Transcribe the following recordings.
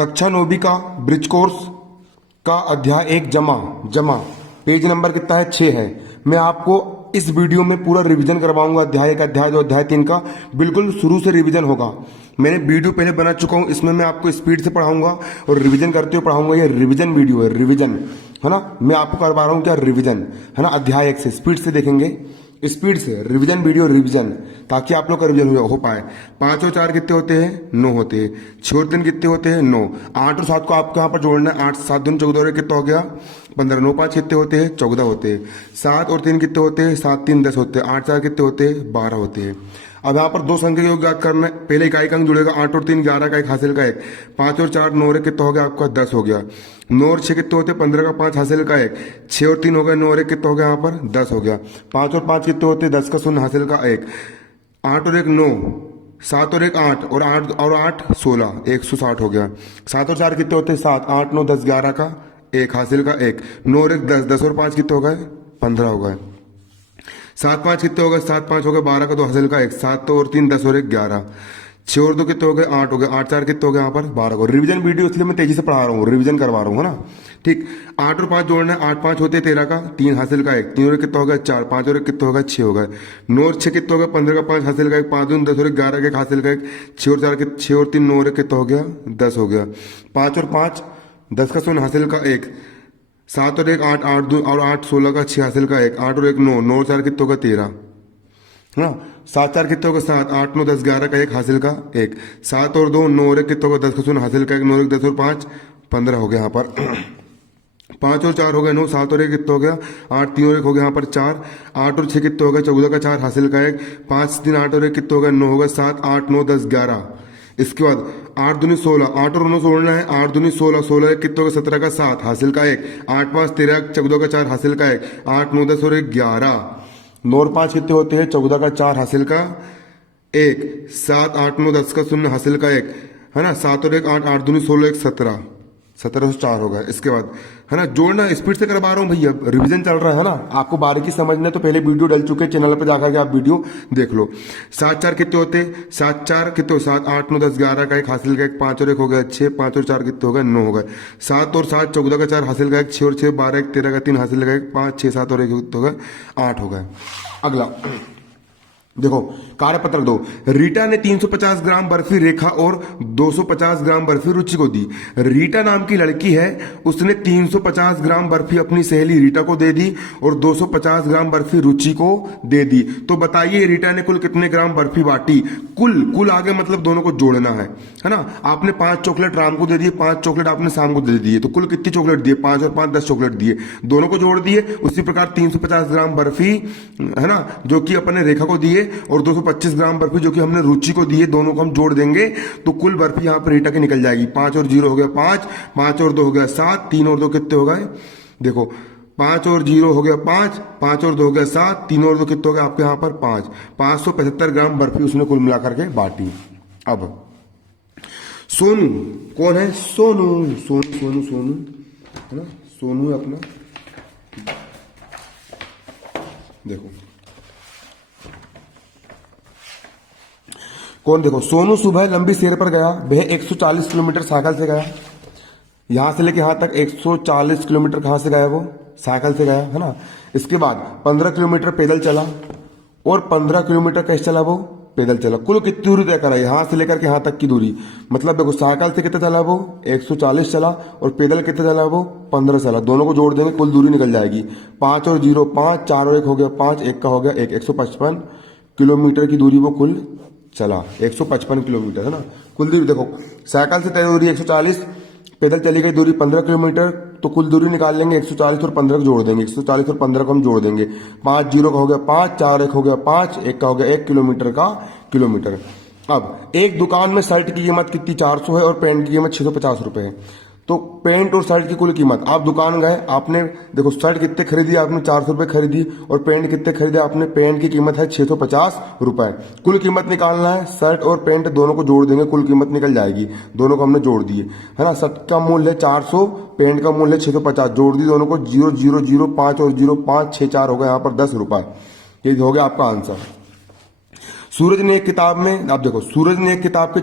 कक्षा नौवीं का ब्रिज कोर्स का अध्याय 1 जमा जमा पेज नंबर कितना है 6 है। मैं आपको इस वीडियो में पूरा रिवीजन करवाऊंगा। अध्याय 1 अध्याय 2 अध्याय 3 का बिल्कुल शुरू से रिवीजन होगा। मैंने वीडियो पहले बना चुका हूं, इसमें मैं आपको स्पीड से पढ़ाऊंगा और रिवीजन करते हुए पढ़ाऊंगा। ये रिवीजन वीडियो है, रिवीजन है ना। मैं आपको करवा रहा हूं क्या, रिवीजन है ना। अध्याय 1 से स्पीड से देखेंगे, स्पीड से रिवीजन वीडियो रिवीजन, ताकि आप लोग का रिवीजन हो पाए। 5 और 4 कितने होते हैं, 9 होते हैं। 6 और 3 कितने होते हैं, 9। 8 और 7 को आपको यहाँ पर जोड़ना है। 8 7 दूनी 14 और कितना हो गया 15। 9 5 कितने होते हैं, 14 होते हैं। 7 और 3 कितने होते हैं, 7 3 10 होते हैं। 8 4 कितने होते हैं, 12 होते हैं। अब यहाँ पर दो संख्या योग याद करना है। पहले इकाई का अंक जुड़ेगा, 8 और 3 11 का एक हासिल का 1। 5 और 4 9 और 1 कितना हो गया आपका 10 हो गया। 9 और 6 कितने होते हैं, 15 का 5 हासिल का 1। 6 और 3 हो गया, 9 और 1 कितना हो गया यहाँ पर 10 हो गया। 5 और 5 कितने होते हैं, 10 का 0 हासिल का 1। 8 और 1 9, 7 और 1 8 और 8 16, 160 हो गया। 7 और 4 कितने होते हैं, 7 8 9 10 11 का 1 हासिल का 1। 9 और 1 10, 10 और 5 कितने हो गए 15 हो गए। 7 5 कितने हो गए, 7 5 हो गए 12 का 2 हासिल का 1। 7 और 3 10 और 1 11। 6 और 2 कितने हो गए 8 हो गए। 8 4 कितने हो गए यहाँ पर 12 को। रिवीजन वीडियो इसलिए मैं तेजी से पढ़ा रहा हूँ, रिवीजन करवा रहा हूँ, है ना। ठीक, 8 और 5 जोड़ना है। 8 5 होते हैं 13 का 3 हासिल का 1। 3 और 1 कितना हो गया 4। 5 और 1 कितना हो गया 6 हो गए। 9 और 6 कितना हो गया 15 का 5 हासिल का 1। 5 दूनी 10 और 11 का 1 हासिल का 1। 6 और 4 6 और 3 9 और 1 कितना हो गया 10 हो गया। 5 और 5 10 का 0 हासिल का 1। 7 और 1 8 8 2 और 8 16 का 6 हासिल का 1। 8 और 1 9, 9 और 4 कितने हो गया 13, है ना। 7 4 कितने होगा 7 8 9 10 11 का 1 हासिल का 1। 7 और 2 9 और 1 कितने होगा 10 का 0 हासिल का 1। 9 और 1 10 और 5 15 हो गया यहाँ पर। 5 और 4 हो गया 9। 7 और 1 कितने हो गया 8। 3 और 1 हो गया यहाँ पर 4। 8 और 6 कितने हो गया 14 का 4 हासिल का 1। 5 3 8 और 1 कितने हो गया 9 होगा। 7 8 9 10 11। इसके बाद 8 दूनी 16, 8 और 9 जोड़ना है। 8 दूनी 16, 16 कितने होगा 17 का 7 हासिल का 1। 8 5 13 14 का 4 हासिल का 1। 8 9 10 और 1 11। 9 और 5 कितने होते हैं 14 का 4 हासिल का 1। 7 8 9 10 का 0 हासिल का 1, है ना। 7 और 1 8 8 दूनी 16 1 17, 17 से 4 होगा। इसके बाद है ना जोड़ना, स्पीड से करवा रहा हूँ भैया, रिवीजन चल रहा है ना। आपको बारीकी समझना है तो पहले वीडियो डल चुके हैं, चैनल पर जाकर के आप वीडियो देख लो। 7 4 कितने होते, 7 4 कितने, 7 8 9 10 11 का 1 हासिल का 1। 5 और 1 हो गया 6। 5 और 4 कितने हो गए 9 हो गए। 7 और 7 14 का 4 हासिल का 1। 6 और 6 12 1 13 का 3 हासिल का 1। 5 6 7 और 1 कितने हो गए 8 हो गए। अगला देखो, कार्यपत्र 2। रीटा ने 350 ग्राम बर्फी रेखा और 250 ग्राम बर्फी रुचि को दी। रीटा नाम की लड़की है, उसने 350 ग्राम बर्फी अपनी सहेली रीटा को दे दी और 250 ग्राम बर्फी रुचि को दे दी। तो बताइए रीटा ने कुल कितने ग्राम बर्फी बांटी। कुल कुल आगे मतलब दोनों को जोड़ना है ना। आपने 5 चॉकलेट राम को दे दिए, 5 चॉकलेट आपने शाम को दे दिए, तो कुल कितनी चॉकलेट दिए 5 और 5 10 चॉकलेट दिए, दोनों को जोड़ दिए। उसी प्रकार 350 ग्राम बर्फी है ना जो कि अपने रेखा को दिए और 225 ग्राम बर्फी जो कि हमने रुचि को दी है, दोनों को हम जोड़ देंगे तो कुल बर्फी यहाँ पर रीटा की निकल जाएगी। 5 और 0 हो गया 5, 5 और 2 हो गया 7, 3 और 2 कितने हो गए देखो 5 और 0 हो गया 5, 5 और 2 हो गया 7, 3 और 2 कितने हो गए आपके यहाँ पर 5। 575 ग्राम बर्फी उसने कुल मिलाकर के बांटी। अब सोनू कौन है, सोनू सोनू सोनू सोनू है ना, सोनू है अपना। देखो कौन, देखो सोनू सुबह लंबी सैर पर गया। वह 140 किलोमीटर साइकिल से गया। यहां से लेके यहां तक 140 किलोमीटर कहां से गया, वो साइकिल से गया, है ना। इसके बाद 15 किलोमीटर पैदल चला और 15 किलोमीटर कैसे चला, वो पैदल चला। कुल कितनी दूरी तय करा, यहां से लेकर के यहां तक की दूरी, मतलब देखो साइकिल से कितना चला वो 140 चला और पैदल कितना चला वो 15 चला। दोनों को जोड़ देंगे कुल दूरी निकल जाएगी। 5 और 0 5, 4 और 1 हो गया 5, 1 का हो गया 1, 155 किलोमीटर की दूरी वो कुल चला। 155 किलोमीटर है ना कुल दूरी। देखो साइकिल से तय दूरी 140, पैदल चली गई दूरी 15 किलोमीटर, तो कुल दूरी निकाल लेंगे 140 और 15 को जोड़ देंगे। 140 और 15 को हम जोड़ देंगे। 5 0 का हो गया 5, 4 1 हो गया 5, 1 का हो गया 1 किलोमीटर का किलोमीटर। अब एक दुकान में शर्ट की कीमत कितनी 400 है और पैंट की कीमत 650 रुपए है। तो पैंट और शर्ट की कुल कीमत, आप दुकान गए, आपने देखो शर्ट कितने खरीदी आपने 400 रुपए खरीदी और पैंट कितने खरीदे आपने, पैंट की कीमत है 650 रुपए। कुल कीमत निकालना है, शर्ट और पैंट दोनों को जोड़ देंगे कुल कीमत निकल जाएगी। दोनों को हमने जोड़ दिए, है ना। शर्ट का मूल्य है 400, पैंट का मूल्य है 650, जोड़ दी दोनों को। 0 0 0 5 और 0 5 6 4 हो गया यहाँ पर 10 रुपए। ये हो गया आपका आंसर। सूरज ने एक किताब में, आप देखो, सूरज ने एक किताब के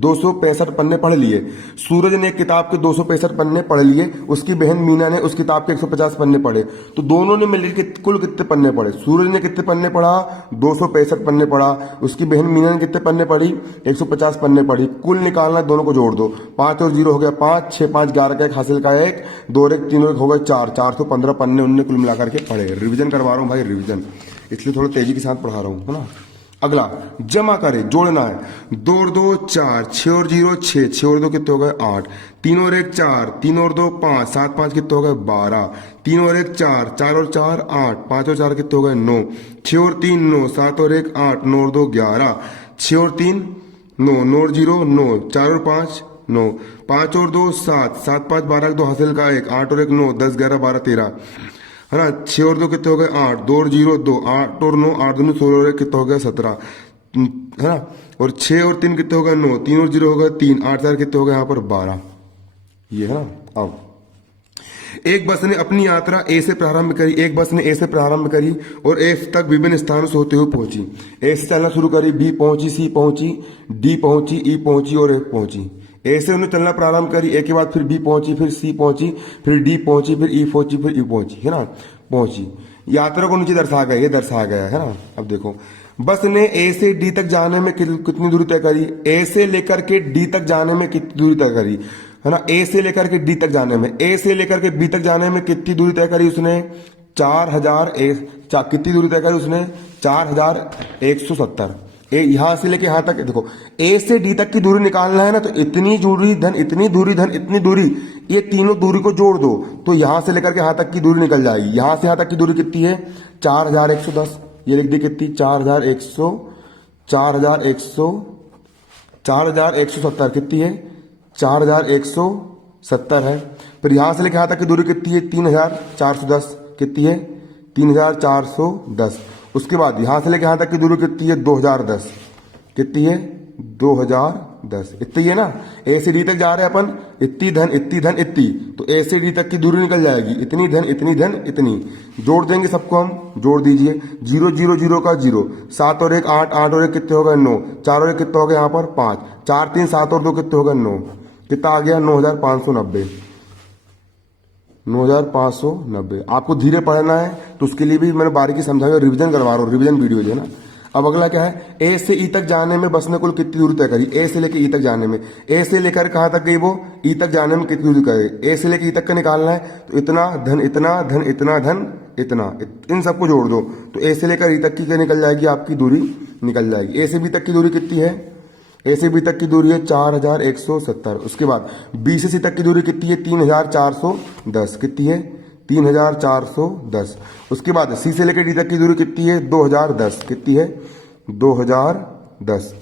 265 पन्ने पढ़ लिए। सूरज ने एक किताब के 265 पन्ने पढ़ लिए, उसकी बहन मीना ने उस किताब के 150 पन्ने पढ़े। तो दोनों ने मिलकर कुल कितने पन्ने पढ़े? सूरज ने कितने पन्ने पढ़ा? 265 पन्ने पढ़ा। उसकी बहन मीना ने कितने पन्ने पढ़ी? 150 पन्ने पढ़ी। कुल निकालना, दोनों को जोड़ दो। 5 और 0 हो गया 5, 6 5 11 का 1 हासिल का 1, 2 और 1 3 और 1 हो गए 4, 415 पन्ने उनने कुल मिलाकर के पढ़े। रिविजन करवा रहा हूँ भाई, रिविजन, इसलिए थोड़ा तेजी के साथ पढ़ा रहा हूँ, है ना। अगला जमा करें, जोड़ना है। 2 और 2 4, 6 और 0 6, 6 और 2 कितने हो गए 8, 3 और 1 4, 3 और 2 5, 7 5 कितने हो गए 12, 3 और 1 4, 4 और 4 8, 5 और 4 कितने हो गए 9, 6 और 3 9, 7 और 1 8, 9 और 2 11, 6 और 3 9, 9 और 0 9, 4 और 5 9, 5 और 2 7, 7 5 12 2 हासिल का 1, 8 और 1 9, 10 11 12 13, है ना। 6 और 2 कितने हो गए 8, 2 और 0 2, 8 और 9 8 2 16 और 1 कितना हो गया 17, है ना। और 6 और 3 कितने हो गए 9, 3 और 0 हो गए 3, 8 4 कितने हो गए यहाँ पर 12, ये है ना। अब एक बस ने अपनी यात्रा ए से प्रारंभ करी, एक बस ने ए से प्रारंभ करी और एफ तक विभिन्न स्थानों से होते हुए पहुंची। ए से चलना शुरू करी, बी पहुंची, सी पहुंची, डी पहुंची, ई पहुंची और एफ पहुंची। ए से उन्हें चलना प्रारंभ करी, ए के बाद फिर बी पहुंची, फिर सी पहुंची, फिर डी पहुंची, फिर ई पहुंची, फिर ई पहुंची, है ना, पहुंची। यात्रा को नीचे दर्शाया गया, ये दर्शाया गया है ना। अब देखो, बस ने ए से डी तक जाने में कितनी दूरी तय करी? ए से लेकर के डी तक जाने में कितनी दूरी तय करी, है ना। ए से लेकर के डी तक जाने में, ए से लेकर के बी तक जाने में कितनी दूरी तय करी उसने? 4000 कितनी दूरी तय करी उसने? 4170। ए यहां से लेके यहां तक, देखो, ए से डी तक की दूरी निकालना है ना, तो इतनी दूरी धन इतनी दूरी धन इतनी दूरी, ये तीनों दूरी को जोड़ दो तो यहां से लेकर के यहां तक की दूरी निकल जाएगी। यहां से यहां तक की दूरी कितनी है? 4110। ये लिख दी कितनी? 4170 कितनी है? 4170 है। फिर यहां से लेकर यहां तक की दूरी कितनी है? 3410 कितनी है? 3410। उसके बाद यहां से लेकर यहां तक की दूरी कितनी है? 2010 कितनी है? 2010 इतनी है ना। ए से डी तक जा रहे हैं अपन, इतनी धन इतनी धन इतनी, तो ए से डी तक की दूरी निकल जाएगी, इतनी धन इतनी धन इतनी। जोड़ देंगे सबको हम, जोड़ दीजिए। 0 0 0 का 0, 7 और 1 8, 8 और 1 कितने हो गए 9, 4 और 1 कितने हो गए यहाँ पर 5, 4 3 7 और 2 कितने हो गए 9, कितना आ गया? 9590। 9590। आपको धीरे पढ़ना है तो उसके लिए भी मैंने बारीकी समझाई, रिविजन करवा रहा हूँ, रिविजन वीडियो है ना। अब अगला क्या है? ए से ई तक जाने में बस ने कुल कितनी दूरी तय करी? ए से लेकर ई तक जाने में, ए से लेकर कहां तक गई वो? ई तक जाने में कितनी दूरी करे? ए से लेकर ई तक का निकालना है, तो इतना धन इतना धन इतना धन इतना, इन सबको जोड़ दो तो ए से लेकर ई तक की क्या निकल जाएगी? आपकी दूरी निकल जाएगी। ए से बी तक की दूरी कितनी है? ए से बी तक की दूरी है 4170। उसके बाद बी से सी तक की दूरी कितनी है? 3410 कितनी है? 3410। उसके बाद सी से लेकर डी तक की दूरी कितनी है? 2010 कितनी है? 2010।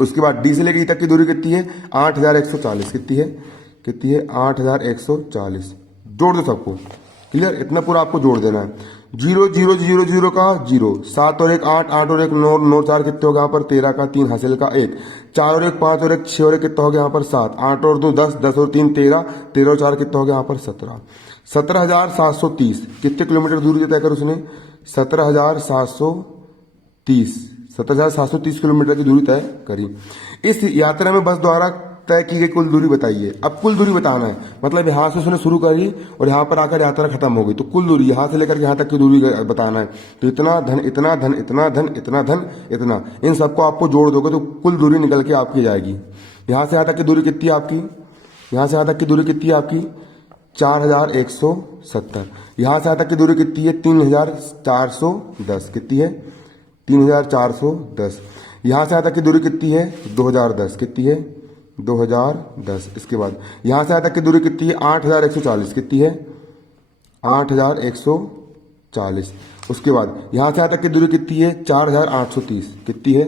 उसके बाद डी से लेकर ई तक की दूरी कितनी है? 8140 कितनी है? कितनी है? 8140। जोड़ दो सबको, क्लियर? इतना पूरा आपको जोड़ देना है। 0 0 0 0 का 0, 7 और 1 8, 8 और 1 9, 9 4 कितने हो गए यहाँ पर? 13 का 3 हासिल का 1, 4 और 1 5 और 1 6 और 1 कितना हो गया यहाँ पर? 7, 8 और 2 10, 10 और 3 13, 13 और 4 कितना हो गया यहाँ पर? 17। 17730 कितने किलोमीटर दूरी तय कर उसने? 17730 17730 किलोमीटर की दूरी तय करी। इस यात्रा में बस द्वारा तय की गई कुल दूरी बताइए। अब कुल दूरी बताना है, मतलब यहां से उसने शुरू करी और यहां पर आकर यात्रा खत्म हो गई, तो कुल दूरी यहां से लेकर यहां तक की दूरी बताना है। तो इतना धन इतना धन इतना धन इतना धन इतना, इन सबको आपको जोड़ दोगे तो कुल दूरी निकल के आपकी जाएगी। यहां से यहां तक की दूरी कितनी है आपकी? यहां से यहां तक की दूरी कितनी है आपकी? 4170। यहां से यहां तक की दूरी कितनी है? 3410 कितनी है? 3410। यहां से यहां तक की दूरी कितनी है? 2010 कितनी है? 2010। इसके बाद यहां से यहां तक की दूरी कितनी है? 8140 कितनी है? 8140। उसके बाद यहां से यहां तक की दूरी कितनी है? 4830 कितनी है?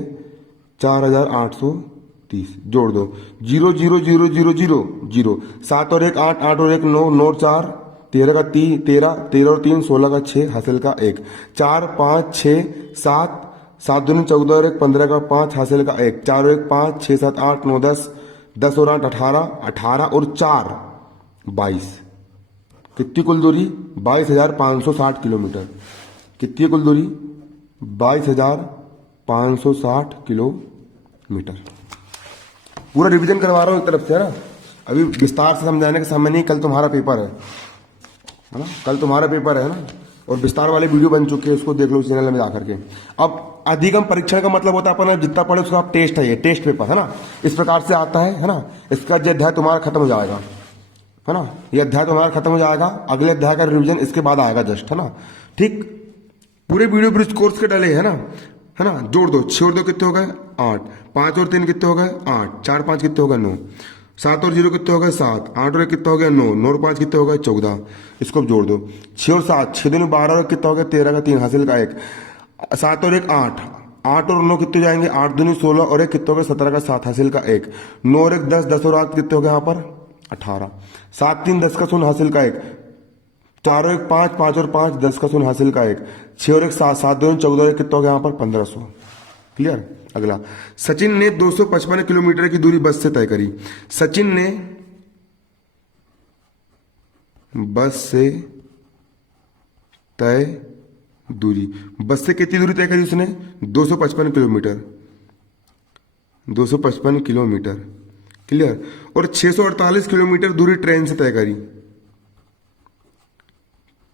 4830। जोड़ दो। 0 0 0 0 0 0, 7 और 1 8, 8 और 1 9, 9 और 4 13 का 3 13, 13 और 3 16 का 6 हासिल का 1, 4 5 6 7, 7 दूनी 14 और 1 15 का 5 हासिल का 1, 4 और 1 5 6 7 8 9 10, 10 और 8 18, 18 और 4 22। कितनी कुल दूरी? 22,560 किलोमीटर। कितनी कुल दूरी? 22,560 560 किलोमीटर। पूरा रिवीजन करवा रहा हूँ एक तरफ से, है ना। अभी विस्तार से समझाने का समय नहीं, कल तुम्हारा पेपर है ना, कल तुम्हारा पेपर है ना। और विस्तार वाली वीडियो बन चुकी है, उसको देख लो चैनल में जाकर के। अब अधिगम परीक्षण का मतलब होता है अपन जितना पढ़े उसका आप टेस्ट है, ये टेस्ट पेपर है ना, इस प्रकार से आता है ना। इसका जो अध्याय तुम्हारा खत्म हो जाएगा, है ना, ये अध्याय तुम्हारा खत्म हो जाएगा, अगले अध्याय का रिवीजन इसके बाद आएगा जस्ट, है ना। ठीक, पूरे वीडियो ब्रिज कोर्स के डले है ना। जोड़ दो, 6 और 2 कितने हो गए 8, 5 और 3 कितने हो गए 8, 4 5 कितने हो गए 9, 7 और 0 कितने हो गए 7, 8 और 1 कितना हो गया 9, 9 और 5 कितने हो गए 14। इसको जोड़ दो, 6 और 7, 6 दिन 12 और 1 कितना हो गया 13 का 3 हासिल का 1, 7 और 1 8, 8 और 9 कितने जाएंगे 8 दूनी 16 और 1 कितने हो गए 17 का 7 हासिल का 1, 9 और 1 10, 10 और 8 कितने हो गए यहाँ पर 18, 7 3 10 का 0 हासिल का 1, 4 और 1 5, 5 और 5 10 का 0 हासिल का 1, 6 और 1 7, 7 2 14 और 1 कितना हो गया यहाँ पर 1500। क्लियर। अगला, सचिन ने 255 किलोमीटर की दूरी बस से तय करी। सचिन ने बस से तय दूरी, बस से कितनी दूरी तय करी उसने 255 किलोमीटर, 255 किलोमीटर। क्लियर। और 648 किलोमीटर दूरी ट्रेन से तय करी,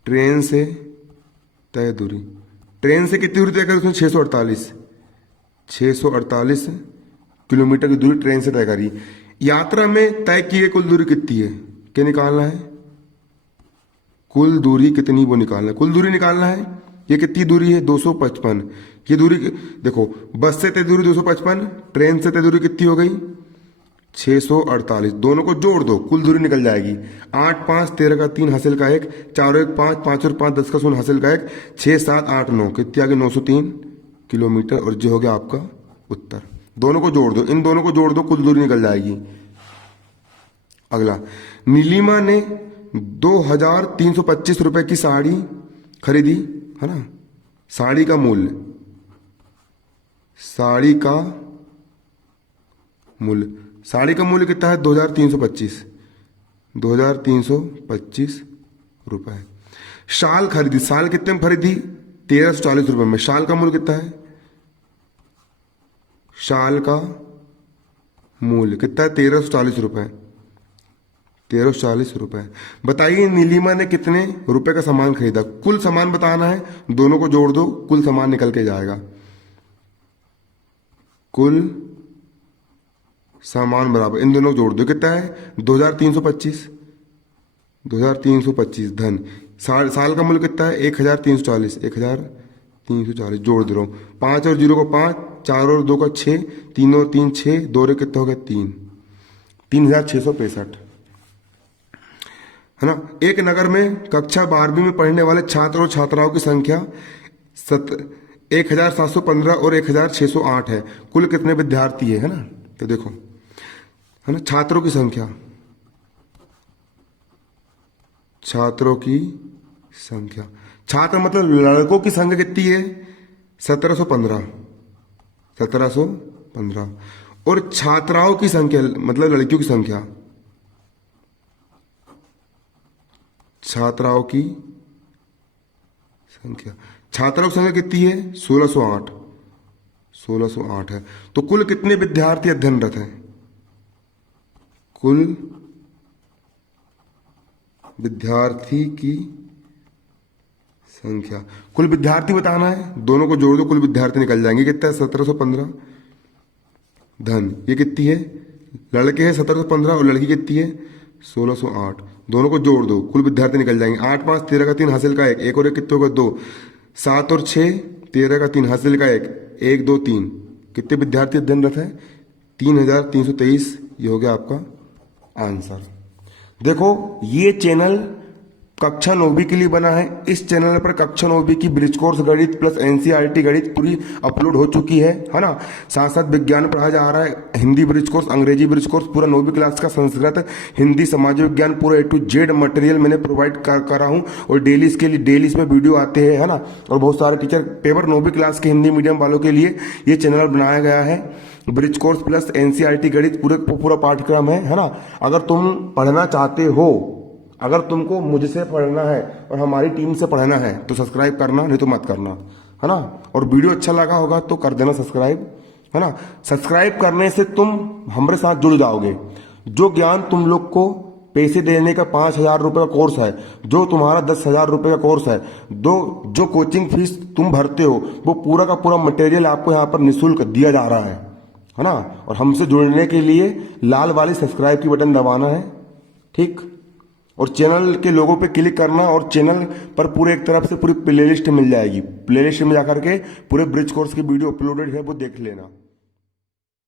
ट्रेन से तय दूरी, ट्रेन से कितनी दूरी तय करी उसने 648 किलोमीटर की दूरी ट्रेन से तय करी। यात्रा में तय की गई कुल दूरी कितनी है, क्या निकालना है, कुल दूरी कितनी वो निकालना है, कुल दूरी निकालना है। ये कितनी दूरी है 255, ये दूरी देखो, बस से तय दूरी 255, ट्रेन से तय दूरी कितनी हो गई 648, दोनों को जोड़ दो कुल दूरी निकल जाएगी। 8 5 13 का 3 हासिल का 1, 4 1 5, 5 और 5 10 का 0 हासिल का 1, 6 7 8 9 कितनी आ गई 903 किलोमीटर। और जो हो गया आपका उत्तर। दोनों को जोड़ दो, इन दोनों को जोड़ दो, कुल दूरी निकल जाएगी। अगला, नीलिमा ने 2325 रुपए की साड़ी खरीदी, है ना। साड़ी का मूल्य, साड़ी का मूल्य कितना है 2325 रुपए। शाल खरीदी, शाल कितने में खरीदी 1340 रुपए में। शाल का मूल्य कितना है, शाल का मूल्य कितना है 1340 रुपए, 1340 रुपए। बताइए नीलिमा ने कितने रुपए का सामान खरीदा, कुल सामान बताना है, दोनों को जोड़ दो, कुल सामान निकल के जाएगा। कुल सामान बराबर इन दोनों को जोड़ दो, कितना है 2325 धन साल का मूल्य कितना है 1340, 1340 जोड़ दे रहा हूं। 5 और 0 को 5, 4 और 2 का 6, 3 और 3 6, 2 रे कितना हो गया 3, 3665, है ना। एक नगर में कक्षा 12वीं में पढ़ने वाले छात्र और छात्राओं की संख्या 1715 और 1608 है। कुल कितने विद्यार्थी है ना। तो देखो, है ना, छात्रों की संख्या, छात्रों की संख्या, छात्र मतलब लड़कों की संख्या कितनी है 1715 और छात्राओं की संख्या मतलब लड़कियों की संख्या, छात्राओं की संख्या कितनी है 1608 है। तो कुल कितने विद्यार्थी अध्ययनरत हैं, कुल विद्यार्थी की संख्या, कुल विद्यार्थी बताना है, दोनों को जोड़ दो, कुल विद्यार्थी निकल जाएंगे। कितना है 1715 धन ये कितनी है, लड़के हैं 1715 और लड़की कितनी है 1608, दोनों को जोड़ दो, कुल विद्यार्थी निकल जाएंगे। 8 5 13 का 3 हासिल का 1, 1 और 1 कितने होगा 2, 7 और 6 13 का 3 हासिल का 1, 1 2 3, कितने विद्यार्थी अध्ययनरत है 3323। ये हो गया आपका आंसर। देखो, ये चैनल कक्षा 9वीं के लिए बना है। इस चैनल पर कक्षा 9वीं की ब्रिज कोर्स गणित प्लस एनसीईआरटी गणित पूरी अपलोड हो चुकी है ना। साथ साथ विज्ञान पढ़ाया जा रहा है, हिंदी ब्रिज कोर्स, अंग्रेजी ब्रिज कोर्स, पूरा 9वीं क्लास का संस्कृत, हिंदी, समाज विज्ञान, पूरा A to Z मटेरियल मैंने प्रोवाइड कर रहा हूँ। और डेली इसके लिए डेली इसमें वीडियो आते हैं, है ना। और बहुत सारे टीचर पेपर 9वीं क्लास के हिंदी मीडियम वालों के लिए ये चैनल बनाया गया है। ब्रिज कोर्स प्लस एनसीईआरटी गणित पूरा पाठ्यक्रम है ना। अगर तुम पढ़ना चाहते हो, अगर तुमको मुझसे पढ़ना है और हमारी टीम से पढ़ना है तो सब्सक्राइब करना, नहीं तो मत करना, है ना। और वीडियो अच्छा लगा होगा तो कर देना सब्सक्राइब, है ना। सब्सक्राइब करने से तुम हमारे साथ जुड़ जाओगे। जो ज्ञान तुम लोग को पैसे देने का 5,000 रुपये का कोर्स है, जो तुम्हारा 10,000 रुपये का कोर्स है, जो कोचिंग फीस तुम भरते हो, वो पूरा का पूरा मटेरियल आपको यहाँ पर निःशुल्क दिया जा रहा है ना। और हमसे जुड़ने के लिए लाल वाली सब्सक्राइब की बटन दबाना है, ठीक। और चैनल के लोगों पे क्लिक करना, और चैनल पर पूरे एक तरफ से पूरी प्लेलिस्ट मिल जाएगी। प्लेलिस्ट में जाकर के पूरे ब्रिज कोर्स की वीडियो अपलोडेड है वो देख लेना।